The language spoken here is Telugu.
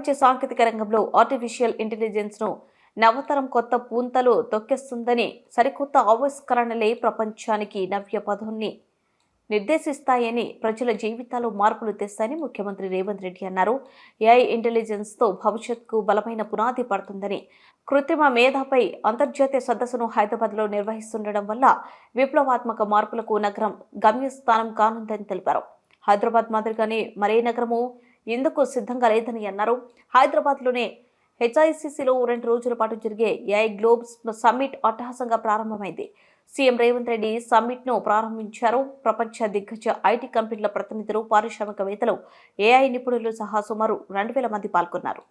ప్రపంచ సాంకేతిక రంగంలో ఆర్టిఫిషియల్ ఇంటెలిజెన్స్ను నవతరం కొత్త పూంతలు తొక్కేస్తుందని, సరికొత్త ఆవిష్కరణలే ప్రపంచానికి నవ్య పథాన్ని నిర్దేశిస్తాయని, ప్రజల జీవితాల్లో మార్పులు తెస్తాయని ముఖ్యమంత్రి రేవంత్ రెడ్డి అన్నారు. ఏఐ ఇంటెలిజెన్స్తో భవిష్యత్తుకు బలమైన పునాది పడుతుందని, కృత్రిమ మేధపై అంతర్జాతీయ సదస్సును హైదరాబాద్లో నిర్వహిస్తుండడం వల్ల విప్లవాత్మక మార్పులకు నగరం గమ్యస్థానం కానుందని తెలిపారు. హైదరాబాద్ మాదిరిగానే మరే నగరము ఇందుకు సిద్ధంగా లేదని అన్నారు. హైదరాబాద్లోనే హెచ్ఐసిసిలో 2 రోజుల పాటు జరిగే ఏఐ గ్లోబల్ సమ్మిట్ అట్టహాసంగా ప్రారంభమైంది. సీఎం రేవంత్ రెడ్డి సమ్మిట్ను ప్రారంభించారు. ప్రపంచ దిగ్గజ ఐటీ కంపెనీల ప్రతినిధులు, పారిశ్రామికవేత్తలు, ఏఐ నిపుణులు సహా సుమారు 2000 మంది పాల్గొన్నారు.